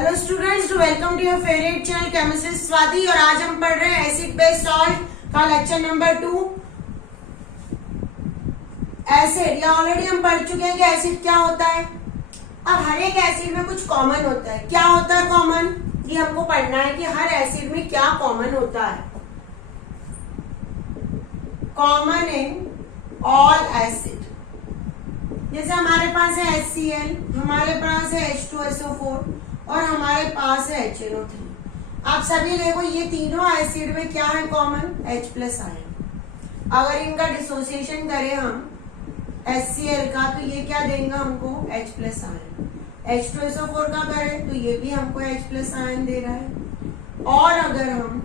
Hello students, welcome to your favourite channel chemistry Swati. और आज हम पढ़ रहे हैं एसिड बेस सॉल्ट का लेक्चर नंबर 2 एसिड। या ऑलरेडी हम पढ़ चुके हैं कि एसिड क्या होता है। अब हर एक एसिड में कुछ कॉमन होता है। क्या होता है कॉमन, ये हमको पढ़ना है कि हर एसिड में क्या कॉमन होता है। कॉमन इन ऑल एसिड, जैसे हमारे पास है HCl, हमारे पास है H2SO4 और हमारे पास है HNO3। आप सभी देखो ये तीनों एसिड में क्या है कॉमन, H+ आयन। अगर इनका डिसोसिएशन करें हम HCl का तो ये क्या देंगे हमको, H+ आयन। H2SO4 का करें तो ये भी हमको H+ आयन दे रहा है। और अगर हम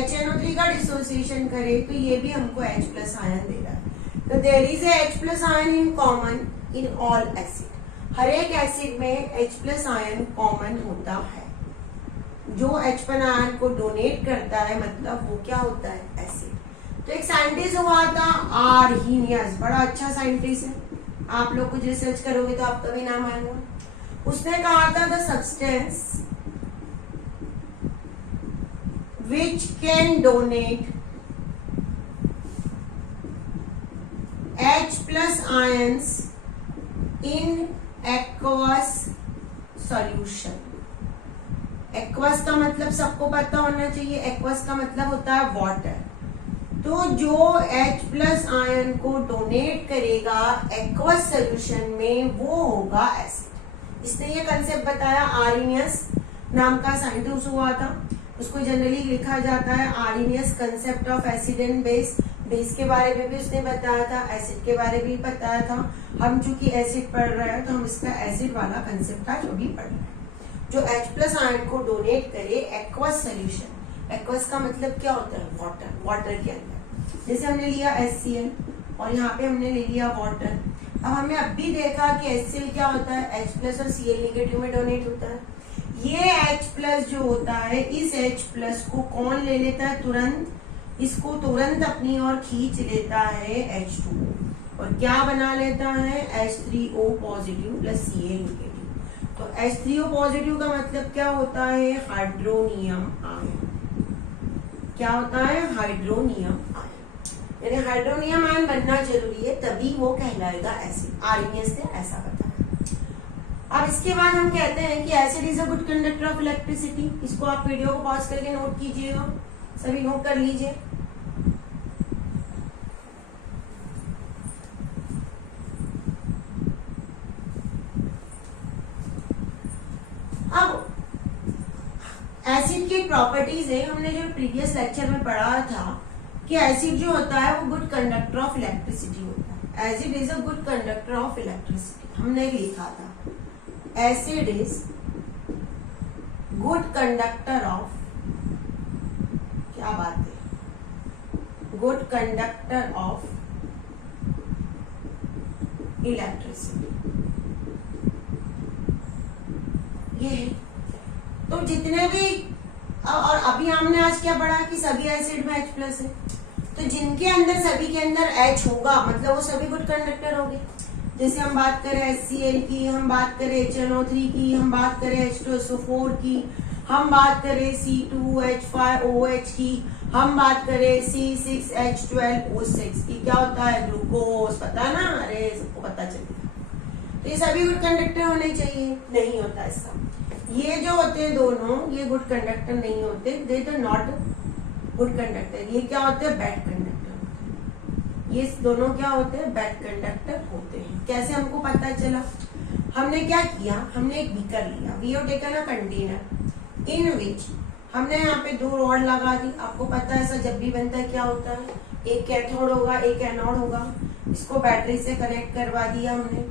HNO3 का डिसोसिएशन करें तो ये भी हमको H+ आयन दे रहा है। तो there is H+ ion in common in all acid. हर एक एसिड में H+ आयन कॉमन होता है। जो H+ आयन को डोनेट करता है मतलब वो क्या होता है, एसिड। तो एक साइंटिस्ट हुआ था आर्हीनियस, बड़ा अच्छा साइंटिस्ट है। आप लोग कुछ रिसर्च करोगे तो आपका भी नाम आएगा। उसने कहा था the substance which can donate H+ ions in aqueous solution. Aqueous का मतलब सबको पता होना चाहिए, एक्वस का मतलब होता है वाटर। तो जो H+ आयन को डोनेट करेगा एक्वस सॉल्यूशन में वो होगा एसिड। इसने ये कंसेप्ट बताया, आर्हीनियस नाम का साइंटिस्ट हुआ था। उसको जनरली लिखा जाता है Arrhenius concept of acid and base. Base के बारे में भी उसने बताया था, एसिड के बारे में भी बताया था। हम चूंकि एसिड पढ़ रहे हैं तो हम इसका एसिड वाला कंसेप्ट आज भी पढ़ रहे हैं। जो H+ आयन को डोनेट करे एक्वस सॉल्यूशन। एक्वस का मतलब क्या होता है, वाटर। वाटर के अंदर जैसे हमने लिया HCl और यहाँ पे हमने ले लिया वाटर। अब हमने अब भी देखा कि HCl क्या होता है, H+ और Cl नेगेटिव में डोनेट होता है। ये H+ जो होता है, इस H+ को कौन ले लेता है तुरंत, इसको तुरंत अपनी ओर खींच लेता है H2 और क्या बना लेता है, H3O positive plus Cl negative. तो H3O पॉजिटिव का मतलब क्या होता है, हाइड्रोनियम आयन। क्या होता है, हाइड्रोनियम आयन। यानी हाइड्रोनियम आयन बनना जरूरी है तभी वो कहलाएगा एसिड। आर्हीनियस ने ऐसा बताया। अब इसके बाद हम कहते हैं कि acid is a good conductor of electricity. इसको आप वीडियो को पॉज करके नोट कीजिएगा, सभी नोट कर लीजिए। अब एसिड की प्रॉपर्टीज है, हमने जो प्रीवियस लेक्चर में पढ़ा था कि एसिड जो होता है वो गुड कंडक्टर ऑफ इलेक्ट्रिसिटी होता है। Acid is a good conductor of electricity हमने लिखा था। Acid is good conductor of, क्या बात है, गुड कंडक्टर ऑफ इलेक्ट्रिसिटी। ये है। तो जितने भी और अभी हमने आज क्या पढ़ा कि सभी एसिड में H+ है। तो जिनके अंदर सभी के अंदर H होगा मतलब वो सभी गुड कंडक्टर होंगे। जैसे हम बात करें HCl की, हम बात करें HNO3 की, हम बात करें H2SO4 की, हम बात करें C2H5OH की, हम बात करें C6H12O6 की। क्या होता है, ग्लूकोज। पता है ना, अरे सबको पता चलेगा। तो ये सभी गुड कंडक्टर होने चाहिए, नहीं होता इसका। ये जो होते हैं दोनों, ये गुड कंडक्टर नहीं होते, दे तो नॉट गुड कंडक्टर। ये क्या होते हैं, बैड कंडक्टर होते हैं। ये दोनों क्या होते हैं, बैड कंडक्टर होते हैं। कैसे हमको पता चला, हमने क्या किया, हमने एक बीकर लिया, we have taken a container in which हमने यहाँ पे 2 रॉड लगा दी। आपको पता है ऐसा जब भी बनता है क्या होता है, एक कैथोड होगा एक एनोड होगा। इसको बैटरी से कनेक्ट करवा दिया हमने।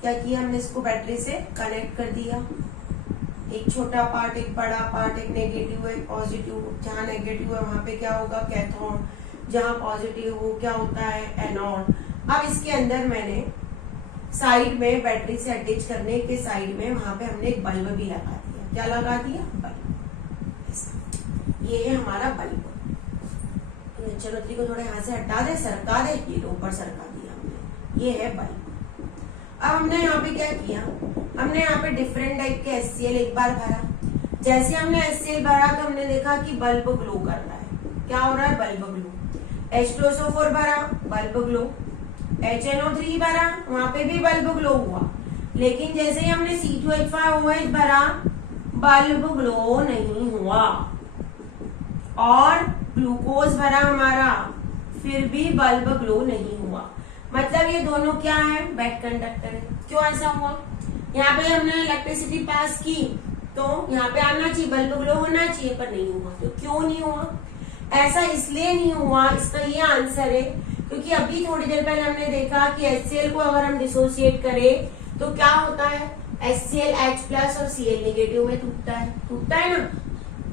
क्या किया हमने, इसको बैटरी से कनेक्ट कर दिया। एक छोटा पार्ट, एक बड़ा पार्ट, एक नेगेटिव है पॉजिटिव। जहाँ नेगेटिव है वहां पे क्या होगा, कैथोड। जहाँ पॉजिटिव वो क्या होता है, एनोड। अब इसके अंदर मैंने साइड में बैटरी से अटैच करने के साइड में वहां पे हमने एक बल्ब भी लगा दिया। क्या लगा दिया, बल्ब। ऐसा ये है हमारा बल्ब। HNO3 को थोड़ा यहाँ से हटा दे, सरका दे, ये ऊपर सरका दिया हमने, ये है बल्ब। अब हमने यहाँ पे क्या किया, हमने यहाँ पे डिफरेंट टाइप के HCl एक बार भरा, जैसे हमने HCl भरा तो हमने देखा कि बल्ब ग्लो कर रहा है। क्या हो रहा है? Bulb glow. H2SO4 भरा, बल्ब ग्लो। HNO3 भरा, वहां पे भी बल्ब ग्लो हुआ। लेकिन जैसे ही हमने C2H5OH भरा, बल्ब ग्लो नहीं हुआ। और ग्लूकोज भरा हमारा, फिर भी बल्ब ग्लो नहीं हुआ। मतलब ये दोनों क्या है? बैड कंडक्टर है। क्यों ऐसा हुआ? यहाँ पे हमने इलेक्ट्रिसिटी पास की तो यहाँ पे आना चाहिए, बल्ब ग्लो होना चाहिए, पर नहीं हुआ। तो क्यों नहीं हुआ? ऐसा इसलिए नहीं हुआ, इसका ये आंसर है क्योंकि अभी थोड़ी देर पहले हमने देखा कि HCl को अगर हम डिसोसिएट करें तो क्या होता है? HCl H+ और Cl नेगेटिव में टूटता है। टूटता है ना?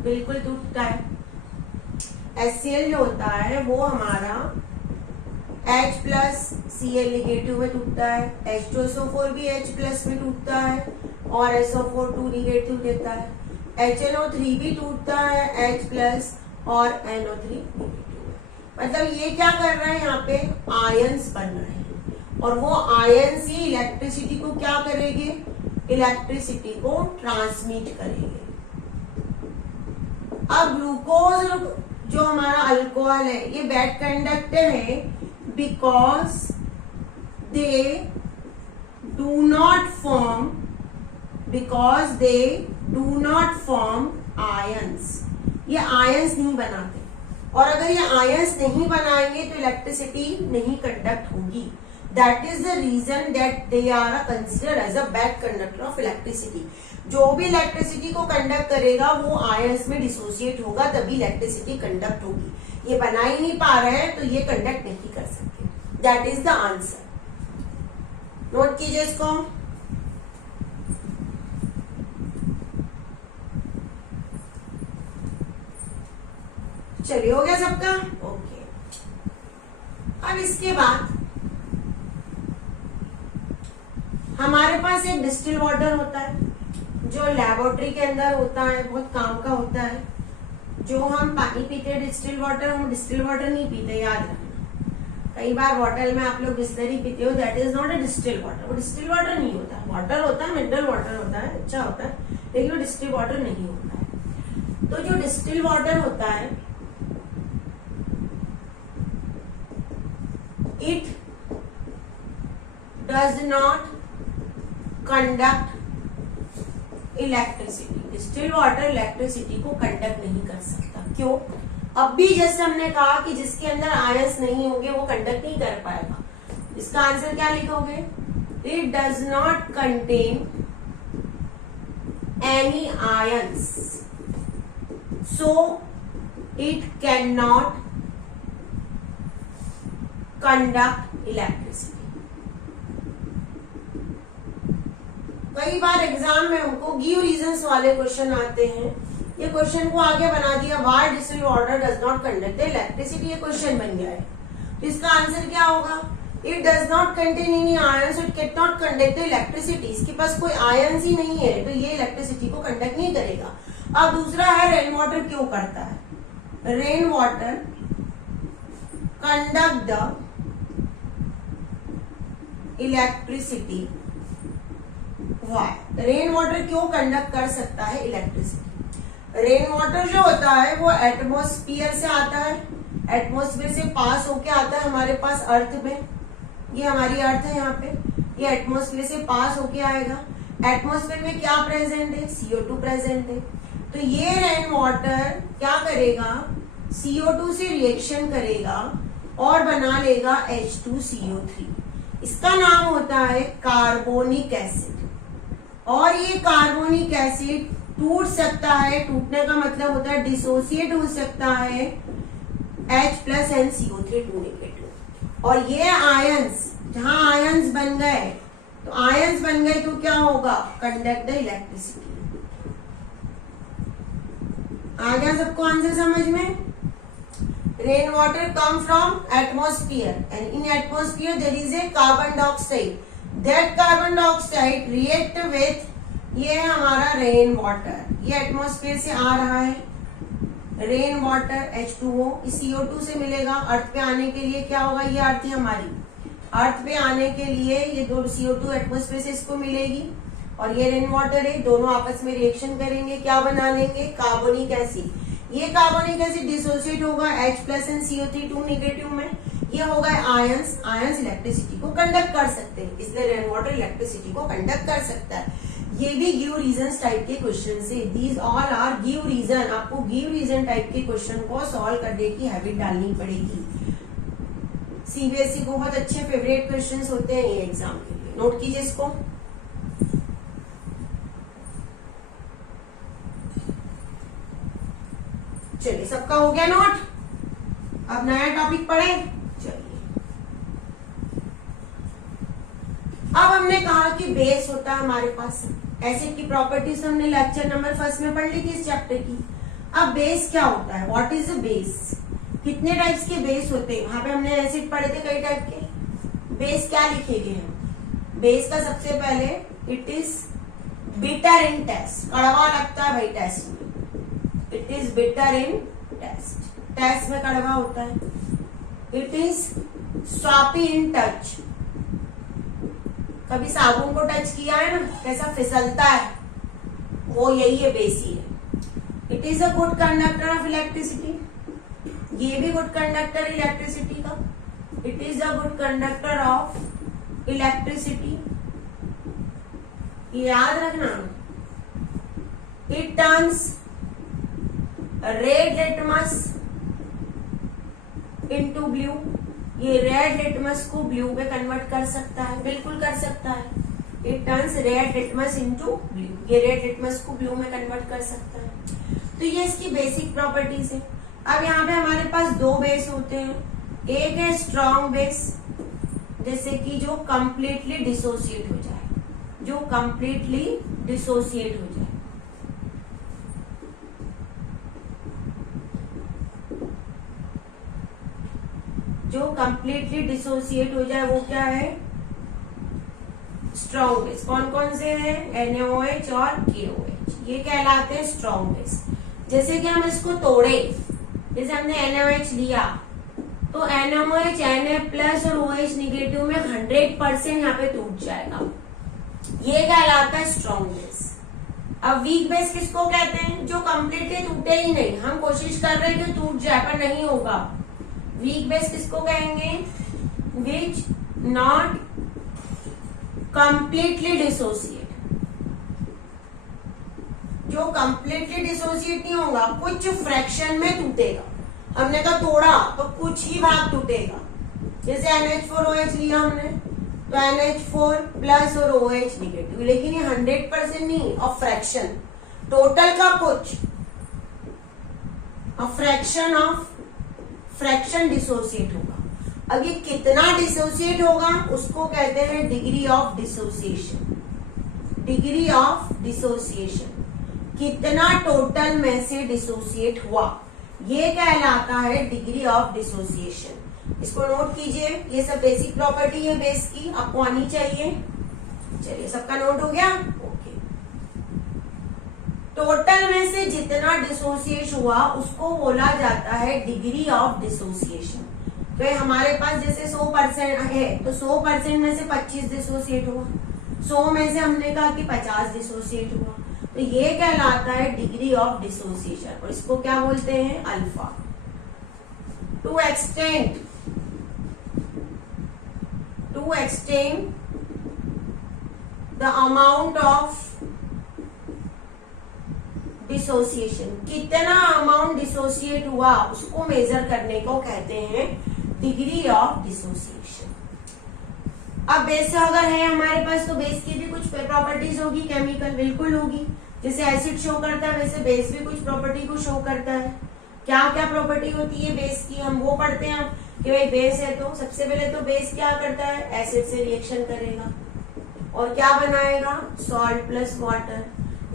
बिल्कुल टूटता है। HCl जो होता है वो हमारा H+ Cl नेगेटिव में टूटता है। H2SO4 भी H+ में टूटता है और SO4 2 नेगेटिव देता है। HNO3 भी टूटता है H+ और NO3 नेगेटिव है। मतलब ये क्या कर रहा है? यहाँ पे आयंस बन रहे हैं और वो आयंस ही इलेक्ट्रिसिटी को क्या करेंगे? इलेक्ट्रिसिटी को ट्रांसमिट करेंगे। अब ग्लूकोज जो हमारा अल्कोहल है ये बैड कंडक्टर है because they do not form ions. ये आयंस नहीं बनाते और अगर ये आयंस नहीं बनाएंगे तो इलेक्ट्रिसिटी नहीं कंडक्ट होगी। That is the reason that they are considered as a bad conductor of electricity. जो भी इलेक्ट्रिसिटी को कंडक्ट करेगा वो आयंस में डिसोसिएट होगा, तभी इलेक्ट्रिसिटी कंडक्ट होगी। ये बना ही नहीं पा रहे हैं तो ये कंडक्ट नहीं कर सकते। That is the answer. Note कीजिए इसको। चलिए, हो गया सबका? ओके। अब इसके बाद हमारे पास एक डिस्टिल वाटर होता है जो लेबोरेटरी के अंदर होता है, बहुत काम का होता है। जो हम पानी पीते हैं डिस्टिल वाटर, हम डिस्टिल वाटर नहीं पीते, याद रखना। कई बार बॉटल में आप लोग बिस्लरी पीते हो, that is not a distil water. वो डिस्टिल वाटर नहीं होता। वाटर होता है, मिनरल वाटर होता है, अच्छा होता है, लेकिन वो डिस्टिल वाटर नहीं होता है। तो जो डिस्टिल वाटर होता है it does not conduct electricity. Distil water electricity को कंडक्ट नहीं कर सकता। क्यों? अब भी जैसे हमने कहा कि जिसके अंदर आयंस नहीं होंगे वो कंडक्ट नहीं कर पाएगा। इसका आंसर क्या लिखोगे? It does not contain any ions, so it can not conduct electricity. कई बार एग्जाम में हमको गिव रीजंस वाले क्वेश्चन आते हैं। ये क्वेश्चन को आगे बना दिया, why distil water does not conduct electricity. ये क्वेश्चन बन गया है। तो इसका आंसर क्या होगा? It does not contain any ion, so it can not conduct electricity. इसके पास कोई आयंस ही नहीं है तो ये इलेक्ट्रिसिटी को कंडक्ट नहीं करेगा। अब दूसरा है रेन वाटर क्यों करता है? Rain water conduct the electricity. Why? Rain water क्यों कंडक्ट कर सकता है इलेक्ट्रिसिटी? रेन वाटर जो होता है वो एटमॉस्फेयर से आता है, एटमॉस्फेयर से पास होके आता है हमारे पास अर्थ में। ये हमारी अर्थ है, यहाँ पे ये एटमॉस्फेयर से पास होके आएगा। एटमॉस्फेयर में क्या प्रेजेंट है? CO2 प्रेजेंट है। तो ये रेन वाटर क्या करेगा? CO2 से रिएक्शन करेगा और बना लेगा H2CO3। इसका नाम होता है कार्बोनिक एसिड। और ये कार्बोनिक एसिड टूट सकता है, टूटने का मतलब होता है डिसोसिएट हो सकता है H+ and CO3 2 नेगेटिव। और ये आयंस, जहां आयंस बन गए तो आयंस बन गए तो क्या होगा? Conduct the electricity. आ गया सबको आंसर समझ में? Rain water come from atmosphere and in atmosphere there is a carbon dioxide. That carbon dioxide react with, ये है हमारा रेन वाटर। ये एटमॉस्फेयर से आ रहा है रेन वाटर H2O, इस CO2 से मिलेगा। अर्थ पे आने के लिए क्या होगा? ये अर्थ है हमारी। अर्थ पे आने के लिए ये दो CO2 एटमॉस्फेयर से इसको मिलेगी और ये रेन वाटर है, दोनों आपस में रिएक्शन करेंगे, क्या बना लेंगे, कार्बोनिक एसिड। ये कार्बोनिक एसिड डिसोसिएट होगा H+ एंड CO3 2 नेगेटिव में। ये होगा आयंस, आयंस इलेक्ट्रिसिटी को कंडक्ट कर सकते हैं, इसलिए रेन वाटर इलेक्ट्रिसिटी को कंडक्ट कर सकता है। ये भी गिव रीजन टाइप के क्वेश्चन से, these all are give reason. आपको गिव रीजन टाइप के क्वेश्चन को सॉल्व करने की हैबिट डालनी पड़ेगी। सीबीएसई को बहुत अच्छे फेवरेट क्वेश्चंस होते हैं ये एग्जाम के लिए, नोट कीजिए इसको। चलिए, सबका हो गया नोट, अब नया टॉपिक पढ़े। चलिए, अब हमने कहा कि बेस होता है हमारे पास, एसिड की प्रॉपर्टीज हमने लेक्चर नंबर 1 में पढ़ ली थी इस चैप्टर की। अब बेस क्या होता है, व्हाट इज अ बेस, कितने टाइप्स के बेस होते हैं। वहां पे हमने एसिड पढ़े थे कई टाइप के। बेस क्या लिखेंगे हम, बेस का सबसे पहले it is bitter in taste, कड़वा लगता है भाई टेस्ट में, it is bitter in taste, taste में कड़वा होता है। It is soapy in touch, कभी साबुन को टच किया है ना, कैसा फिसलता है, वो यही है, बेस ही है। It is a good conductor of electricity, ये भी गुड कंडक्टर इलेक्ट्रिसिटी का। It is a good conductor of electricity, याद रखना। It turns red litmus into blue, ये रेड लिटमस को ब्लू में कन्वर्ट कर सकता है, बिल्कुल कर सकता है। It turns red litmus into blue, ये रेड लिटमस को ब्लू में कन्वर्ट कर सकता है। तो ये इसकी बेसिक प्रॉपर्टीज है। अब यहाँ पे हमारे पास दो बेस होते हैं, एक है स्ट्रॉन्ग बेस, जैसे कि जो कंप्लीटली डिसोसिएट हो जाए, जो कंप्लीटली डिसोसिएट हो जाए। जो कंप्लीटली डिसोसिएट हो जाए वो क्या है, स्ट्रॉन्ग बेस। कौन कौन से हैं, NaOH और KOH, ये कहलाते हैं स्ट्रॉन्ग बेस। जैसे कि हम इसको तोड़े, जैसे हमने NaOH लिया तो NaOH Na+ और OH नेगेटिव में 100% यहाँ पे टूट जाएगा, ये कहलाता है स्ट्रॉन्ग बेस। अब वीक बेस किसको कहते हैं, जो कंप्लीटली टूटे ही नहीं, हम कोशिश कर रहे हैं कि टूट जाए पर नहीं होगा। वीक बेस किसको कहेंगे, विच नॉट कंप्लीटली डिसोसिएट, जो कंप्लीटली डिसोसिएट नहीं होगा, कुछ फ्रैक्शन में टूटेगा। हमने कहा तोड़ा तो कुछ ही भाग टूटेगा, जैसे NH4OH लिया हमने तो NH4+ और OH नेगेटिव, लेकिन ये 100% नहीं, और फ्रैक्शन टोटल का कुछ, और फ्रैक्शन डिसोसिएट होगा। अब ये कितना डिसोसिएट होगा उसको कहते हैं degree of dissociation, degree of dissociation, कितना टोटल में से डिसोसिएट हुआ, ये कहलाता है डिग्री ऑफ डिसोसिएशन। इसको नोट कीजिए, ये सब बेसिक प्रॉपर्टी है बेस की, आपको आनी चाहिए। चलिए, सबका नोट हो गया, ओके। टोटल में से जितना डिसोसिएट हुआ उसको बोला जाता है डिग्री ऑफ डिसोसिएशन। तो हमारे पास जैसे 100% है तो 100% में से 25 डिसोसिएट हुआ, 100 में से हमने कहा कि 50 डिसोसिएट हुआ, तो ये कहलाता है डिग्री ऑफ डिसोसिएशन, और इसको क्या बोलते हैं, alpha. To extend the amount of dissociation, कितना अमाउंट डिसोसिएट हुआ उसको मेजर करने को कहते हैं डिग्री ऑफ डिसोसिएशन। अब बेस अगर है हमारे पास तो बेस की भी कुछ प्रॉपर्टीज होगी, केमिकल बिल्कुल होगी, जैसे एसिड शो करता है वैसे बेस भी कुछ प्रॉपर्टी को शो करता है। क्या क्या प्रॉपर्टी होती है बेस की, हम वो पढ़ते हैं कि भाई बेस है तो सबसे पहले तो बेस क्या करता है, एसिड से रिएक्शन करेगा और क्या बनाएगा, सॉल्ट प्लस वाटर।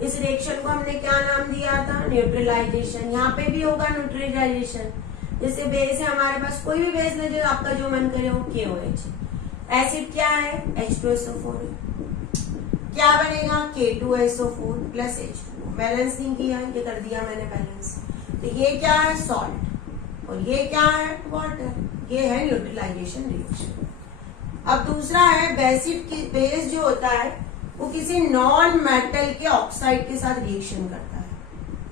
इस रिएक्शन को हमने क्या नाम दिया था, न्यूट्रलाइजेशन। यहाँ पे भी होगा न्यूट्रलाइजेशन। जैसे बेस है हमारे पास, कोई भी बेस ले जो आपका जो मन करे वो KOH। एसिड क्या है, H2SO4, क्या बनेगा, K2SO4 प्लस H2O। बैलेंस नहीं किया, ये कर दिया मैंने बैलेंस। तो ये क्या है, सॉल्ट, और ये क्या है, वाटर। ये है न्यूट्रलाइजेशन रिएक्शन। अब दूसरा है बेसिड की, बेस जो होता है वो किसी नॉन मेटल के ऑक्साइड के साथ रिएक्शन करता है।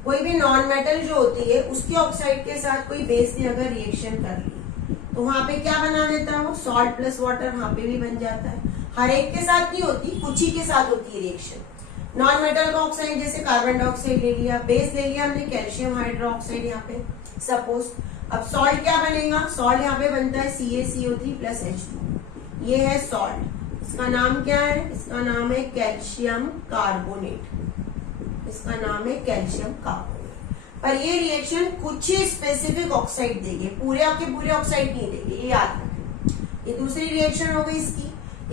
कोई भी नॉन मेटल जो होती है उसके ऑक्साइड के साथ कोई बेस ने अगर रिएक्शन कर ली तो वहां पे क्या बना देता है वो, सॉल्ट प्लस वाटर वहां पे भी बन जाता है। हर एक के साथ नहीं होती, कुछ ही के साथ होती है रिएक्शन। नॉन मेटल का ऑक्साइड जैसे कार्बन डाइऑक्साइड ले लिया, बेस ले लिया हमने कैल्शियम हाइड्रोक्साइड यहाँ पे सपोज। अब सॉल्ट क्या बनेगा, सॉल्ट यहाँ पे बनता है CaCO3 प्लस H2, ये है सॉल्ट। इसका नाम क्या है, इसका नाम है कैल्शियम कार्बोनेट, इसका नाम है कैल्शियम कार्बोनेट। पर ये रिएक्शन कुछ ही स्पेसिफिक ऑक्साइड देंगे, पूरे आपके पूरे ऑक्साइड नहीं देंगे, ये याद रखें। ये दूसरी रिएक्शन हो गई इसकी।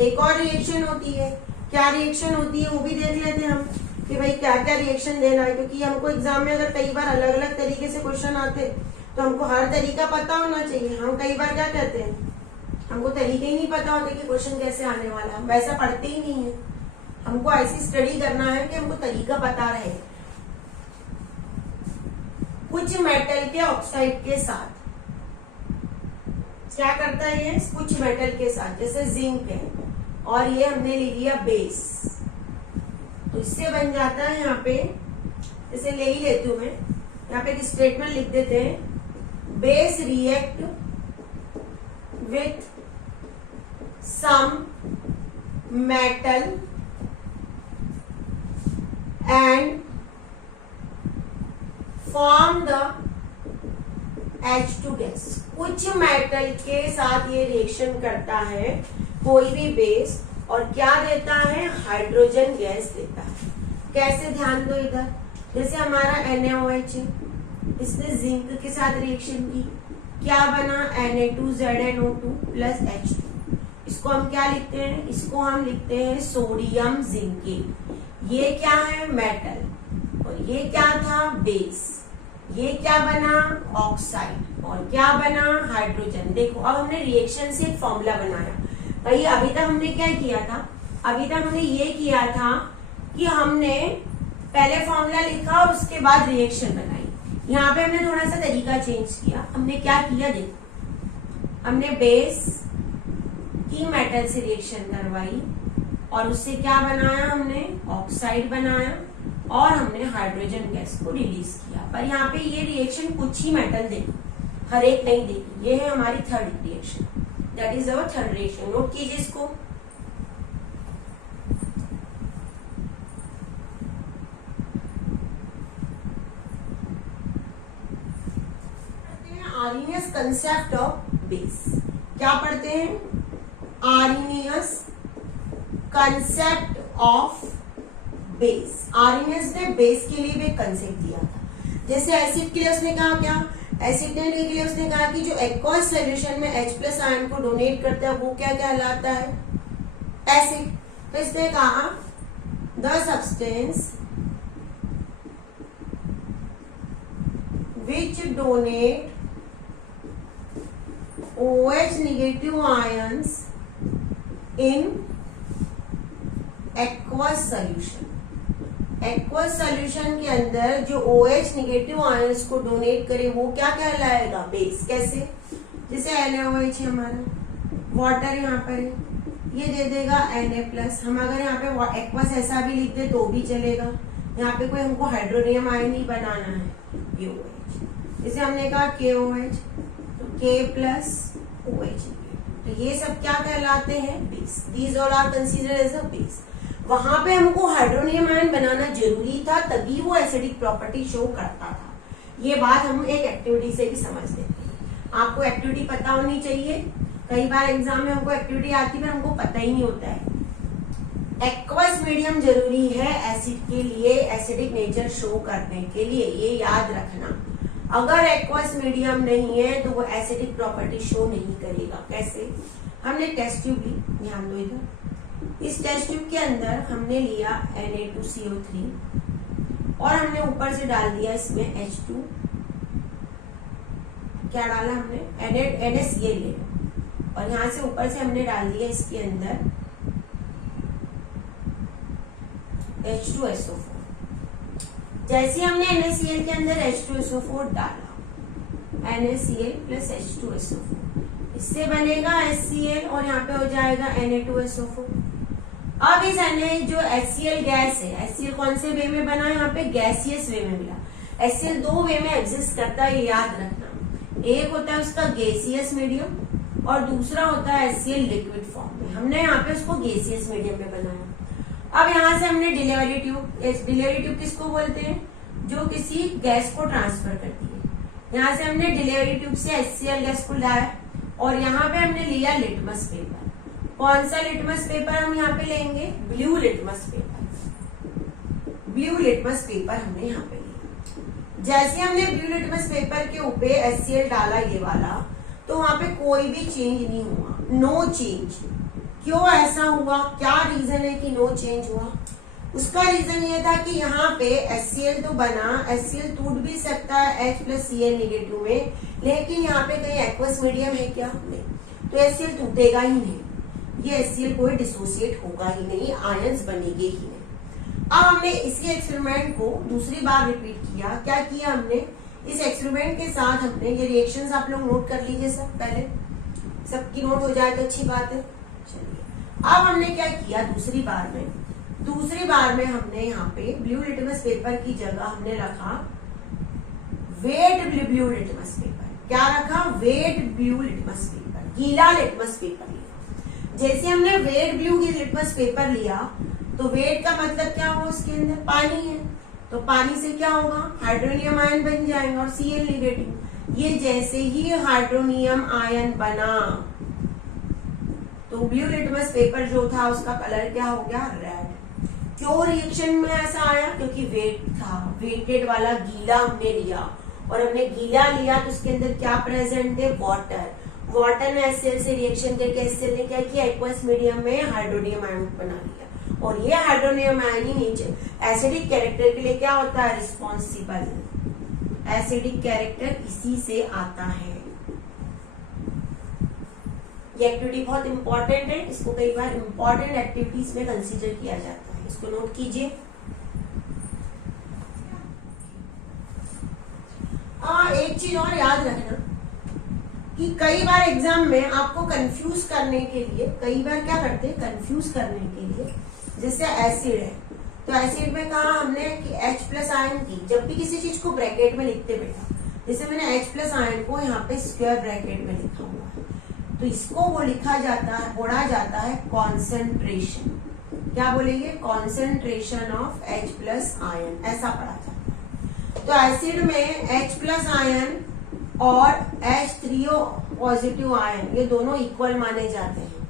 एक और रिएक्शन होती है, क्या रिएक्शन होती है वो भी देख लेते हैं हम कि भाई क्या क्या रिएक्शन देना है, क्योंकि हमको एग्जाम में अगर कई बार अलग अलग तरीके से क्वेश्चन आते तो हमको हर तरीका पता होना चाहिए। हम कई बार क्या कहते हैं, हमको तरीके ही नहीं पता होते कि क्वेश्चन कैसे आने वाला है, वैसा पढ़ते ही नहीं है। हमको ऐसी स्टडी करना है कि हमको तरीका पता रहे। कुछ मेटल के ऑक्साइड के साथ क्या करता है ये, कुछ मेटल के साथ जैसे जिंक है और ये हमने ले लिया बेस, तो इससे बन जाता है यहाँ पे, जैसे ले ही लेती हूं मैं, यहाँ पे एक स्टेटमेंट लिख देते हैं, base react with some metal and form the H2 gas. कुछ मेटल के साथ ये रिएक्शन करता है कोई भी बेस और क्या देता है, हाइड्रोजन गैस देता है। कैसे, ध्यान दो इधर, जैसे हमारा NaOH है, इसने जिंक के साथ रिएक्शन की, क्या बना Na2ZnO2 प्लस H2। इसको हम क्या लिखते हैं, इसको हम लिखते हैं सोडियम जिंकेट। ये क्या है, मेटल, और ये क्या था, बेस। ये क्या बना, ऑक्साइड, और क्या बना, हाइड्रोजन। देखो अब हमने रिएक्शन से एक फॉर्मूला बनाया। भाई अभी तक हमने क्या किया था, अभी तक हमने ये किया था कि हमने पहले फॉर्मूला लिखा और उसके बाद रिएक्शन बनाई। यहाँ पे हमने थोड़ा सा तरीका चेंज किया। हमने क्या किया, देखो हमने बेस की मेटल से रिएक्शन करवाई और उससे क्या बनाया, हमने ऑक्साइड बनाया और हमने हाइड्रोजन गैस को रिलीज किया। पर यहाँ पे ये रिएक्शन कुछ ही मेटल देगी, हर एक नहीं देगी। ये है हमारी third reaction, that is our third reaction. Note कीजिए इसको। आर्हेनियस कंसेप्ट ऑफ बेस, क्या पढ़ते हैं, Arrhenius concept of base. Arrhenius ने बेस के लिए भी एक कंसेप्ट दिया था। जैसे एसिड के लिए उसने कहा, क्या एसिड के लिए उसने कहा कि जो एक्वस सॉल्यूशन में H+ आयन को डोनेट करता है वो क्या कहलाता है, एसिड। तो इसने कहा the substance which donate OH negative ions in aqueous solution. Aqueous solution के अंदर जो OH नेगेटिव आयंस को डोनेट करे वो क्या कहलाएगा, बेस। कैसे, जैसे NaOH है हमारा, वाटर यहाँ पर है, ये दे देगा Na+। हम अगर यहाँ पे एक्वस ऐसा भी लिख दे तो भी चलेगा, यहाँ पे कोई हमको हाइड्रोनियम आयन नहीं बनाना है, ये OH। जैसे हमने कहा KOH, तो K+OH, तो ये सब क्या कहलाते हैं, base. These all are considered as a base. वहां पे हमको हाइड्रोनियम आयन बनाना जरूरी था, तभी वो एसिडिक प्रॉपर्टी शो करता था। ये बात हम एक एक्टिविटी से भी समझ लेते हैं। आपको एक्टिविटी पता होनी चाहिए। कई बार एग्जाम में हमको एक्टिविटी आती है हमको पता ही नहीं होता है। एक्वस मीडियम जरूरी है एसिड के लिए, एसिडिक नेचर शो करने के लिए, ये याद रखना। अगर एक्वस मीडियम नहीं है तो वो एसिडिक प्रॉपर्टी शो नहीं करेगा। कैसे, हमने टेस्ट ट्यूब ली, ध्यान दो इधर, इस टेस्ट ट्यूब के अंदर हमने लिया Na2CO3 और हमने ऊपर से डाल दिया इसमें H2। क्या डाला हमने, NaCl ले, और यहां से ऊपर से हमने डाल दिया इसके अंदर H2SO4। जैसे हमने NaCl के अंदर H2SO4 डाला, NaCl प्लस H2SO4, इससे बनेगा HCl और यहाँ पे हो जाएगा Na2SO4। अब इस जो HCl गैस है, HCl कौन से वे में बना है, यहाँ पे गैसियस वे में मिला। HCl दो वे में एग्जिस्ट करता है, ये याद रखना। एक होता है उसका गैसियस मीडियम और दूसरा होता है HCl लिक्विड फॉर्म में। हमने यहाँ पे उसको गैसियस मीडियम में बनाया। अब यहाँ से हमने डिलीवरी ट्यूब किसको बोलते हैं, जो किसी गैस को ट्रांसफर करती है। यहाँ से हमने डिलीवरी ट्यूब से HCl गैस को लाया और यहाँ पे हमने लिया लिटमस पेपर। कौन सा लिटमस पेपर हम यहाँ पे लेंगे, blue litmus paper. Blue litmus paper हमने यहाँ पे लिया। जैसे हमने ब्लू लिटमस पेपर के ऊपर HCl डाला ये वाला, तो वहां पे कोई भी चेंज नहीं हुआ, नो चेंज। क्यों ऐसा हुआ, क्या रीजन है कि नो चेंज हुआ? उसका रीजन ये था कि यहाँ पे HCl तो बना, HCl टूट भी सकता है H+Cl नेगेटिव में, लेकिन यहाँ पे कहीं एक्वस मीडियम है क्या, नहीं, तो HCl टूटेगा ही नहीं, ये HCl कोई डिसोसिएट होगा ही नहीं, आयंस बनेंगे ही नहीं। अब हमने इसी एक्सपेरिमेंट को दूसरी बार रिपीट किया। क्या किया हमने, इस एक्सपेरिमेंट के साथ हमने ये रिएक्शंस आप लोग नोट कर लीजिए सब, पहले सबकी नोट हो जाए तो अच्छी बात है। चलिए अब हमने क्या किया, दूसरी बार में हमने यहाँ पे ब्लू लिटमस पेपर की जगह हमने रखा वेट ब्लू लिटमस पेपर। क्या रखा, वेट ब्लू लिटमस पेपर, गीला लिटमस पेपर लिया। जैसे हमने वेट ब्लू लिटमस पेपर लिया, तो वेट का मतलब क्या हुआ, उसके अंदर पानी है, तो पानी से क्या होगा, हाइड्रोनियम आयन बन जाएगा और Cl नेगेटिव। ये जैसे ही हाइड्रोनियम आयन बना, तो ब्लू लिटमस पेपर जो था उसका कलर क्या हो गया, रेड। क्यों रिएक्शन में ऐसा आया, क्योंकि वेट था, वेटेड वाला गीला हमने लिया, और हमने गीला लिया तो उसके अंदर क्या प्रेजेंट है, वाटर ने HCl से रिएक्शन करके HCl ने क्या किया, एक्वस मीडियम में हाइड्रोनियम आयन बना लिया, और ये हाइड्रोनियम आयन ही नीचे एसिडिक कैरेक्टर के लिए क्या होता है, रिस्पॉन्सिबल। एसिडिक कैरेक्टर इसी से आता है। ये एक्टिविटी बहुत इंपॉर्टेंट है, इसको कई बार इंपॉर्टेंट एक्टिविटीज में कंसीडर किया जाता है, इसको नोट कीजिए। एक चीज और याद रखना कि कई बार एग्जाम में आपको कंफ्यूज करने के लिए, कई बार क्या करते हैं, कंफ्यूज करने के लिए, जैसे एसिड है, तो एसिड में कहा हमने कि H+ आयन की, जब भी किसी चीज को ब्रैकेट में लिखते बेटा, जैसे मैंने H+ आयन को यहाँ पे स्क्वायर ब्रैकेट में लिखा हुआ है, तो इसको वो लिखा जाता है, पढ़ा जाता है कॉन्सेंट्रेशन। क्या बोलेंगे, कॉन्सेंट्रेशन ऑफ H+ आयन, ऐसा पढ़ा जाता है। तो एसिड में H+ आयन और H3O पॉजिटिव आयन, ये दोनों इक्वल माने जाते हैं।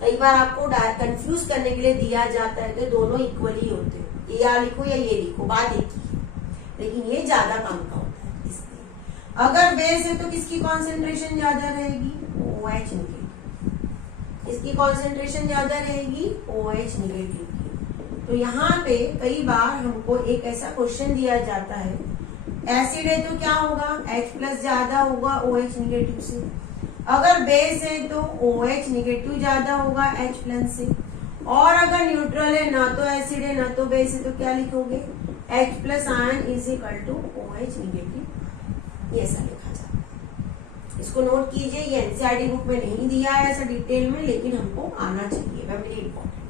कई बार आपको कंफ्यूज करने के लिए दिया जाता है कि दोनों इक्वल ही होते हैं, ये या लिखो या ये लिखो, बात एक ही है, लेकिन ये ज्यादा काम का होता है। इसलिए अगर बेस है तो किसकी कॉन्सेंट्रेशन ज्यादा रहेगी, OH नेगेटिव। इसकी कॉन्सेंट्रेशन ज्यादा रहेगी OH नेगेटिव की। तो यहाँ पे कई बार हमको एक ऐसा क्वेश्चन दिया जाता है, एसिड है तो क्या होगा, H+ ज्यादा होगा OH नेगेटिव से, अगर बेस है तो OH नेगेटिव ज्यादा होगा H+ से, और अगर न्यूट्रल है, ना तो एसिड है ना तो बेस है, तो क्या लिखोगे, H+ ion is equal to OH negative, ये ऐसा लिखा जाता है। इसको नोट कीजिए, ये NCERT बुक में नहीं दिया है ऐसा डिटेल में, लेकिन हमको आना चाहिए, वेरी इंपॉर्टेंट।